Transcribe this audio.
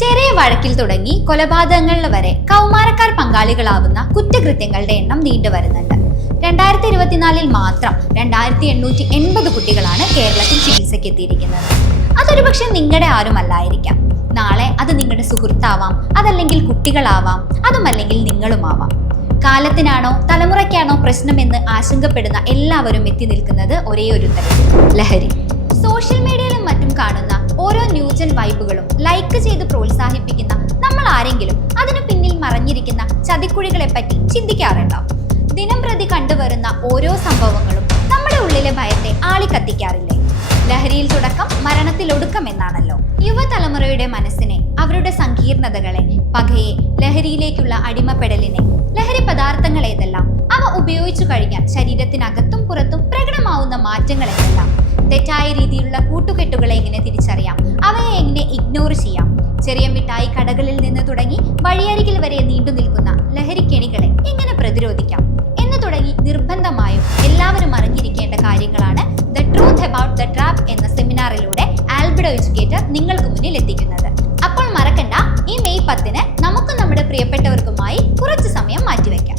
ചെറിയ വഴക്കിൽ തുടങ്ങി കൊലപാതകങ്ങളിൽ വരെ കൗമാരക്കാർ പങ്കാളികളാവുന്ന കുറ്റകൃത്യങ്ങളുടെ എണ്ണം നീണ്ടു വരുന്നുണ്ട്. 2024 മാത്രം 2880 കുട്ടികളാണ് കേരളത്തിൽ ചികിത്സയ്ക്ക് എത്തിയിരിക്കുന്നത്. അതൊരു പക്ഷെ നിങ്ങളുടെ ആരുമല്ലായിരിക്കാം. നാളെ അത് നിങ്ങളുടെ സുഹൃത്താവാം, അതല്ലെങ്കിൽ കുട്ടികളാവാം, അതുമല്ലെങ്കിൽ നിങ്ങളുമാവാം. കാലത്തിനാണോ തലമുറയ്ക്കാണോ പ്രശ്നമെന്ന് ആശങ്കപ്പെടുന്ന എല്ലാവരും എത്തി നിൽക്കുന്നത് ഒരേ ഒരു ഉത്തരം: ലഹരി. സോഷ്യൽ മീഡിയയിലും മറ്റും കാണുന്ന ഓരോ ന്യൂജൻ വൈബുകളും ലൈക്ക് ചെയ്ത് പ്രോത്സാഹിപ്പിക്കുന്ന നമ്മൾ ആരെങ്കിലും അതിനു പിന്നിൽ മറഞ്ഞിരിക്കുന്ന ചതിക്കുഴികളെ പറ്റി ചിന്തിക്കാറുണ്ടോ? ദിനം പ്രതി കണ്ടുവരുന്ന ഓരോ സംഭവങ്ങളും നമ്മുടെ ഉള്ളിലെ ഭയത്തെ ആളിക്കത്തിക്കാറില്ലേ? ലഹരിയിൽ തുടക്കം മരണത്തിൽ ഒടുക്കം എന്നാണല്ലോ. യുവതലമുറയുടെ മനസ്സിനെ, അവരുടെ സങ്കീർണതകളെ, പകയെ, ലഹരിയിലേക്കുള്ള അടിമപ്പെടലിനെ, ലഹരി പദാർത്ഥങ്ങൾ ഏതെല്ലാം, അവ ഉപയോഗിച്ചു കഴിഞ്ഞാൽ ശരീരത്തിനകത്തും പുറത്തും പ്രകടമാവുന്ന മാറ്റങ്ങൾ എന്തെല്ലാം, തെറ്റായ രീതിയിലുള്ള കൂട്ടുകെട്ടുകളെ എങ്ങനെ തിരിച്ചറിയാം, അവയെ എങ്ങനെ ഇഗ്നോർ ചെയ്യാം, ചെറിയ മിഠായി കടകളിൽ നിന്ന് തുടങ്ങി വഴിയരികിൽ വരെ നീണ്ടു നിൽക്കുന്ന ലഹരിക്കെണികളെ എങ്ങനെ പ്രതിരോധിക്കാം എന്ന് തുടങ്ങി നിർബന്ധമായും എല്ലാവരും അറിഞ്ഞിരിക്കേണ്ട കാര്യങ്ങളാണ് the truth about the trap എന്ന സെമിനാറിലൂടെ ആൽബിഡോ എഡ്യൂക്കേറ്റർ നിങ്ങൾക്ക് മുന്നിൽ എത്തിക്കുന്നത്. അപ്പോൾ മറക്കണ്ട, ഈ മെയ് 10 നമുക്ക് നമ്മുടെ പ്രിയപ്പെട്ടവർക്കുമായി കുറച്ച് സമയം മാറ്റിവെക്കാം.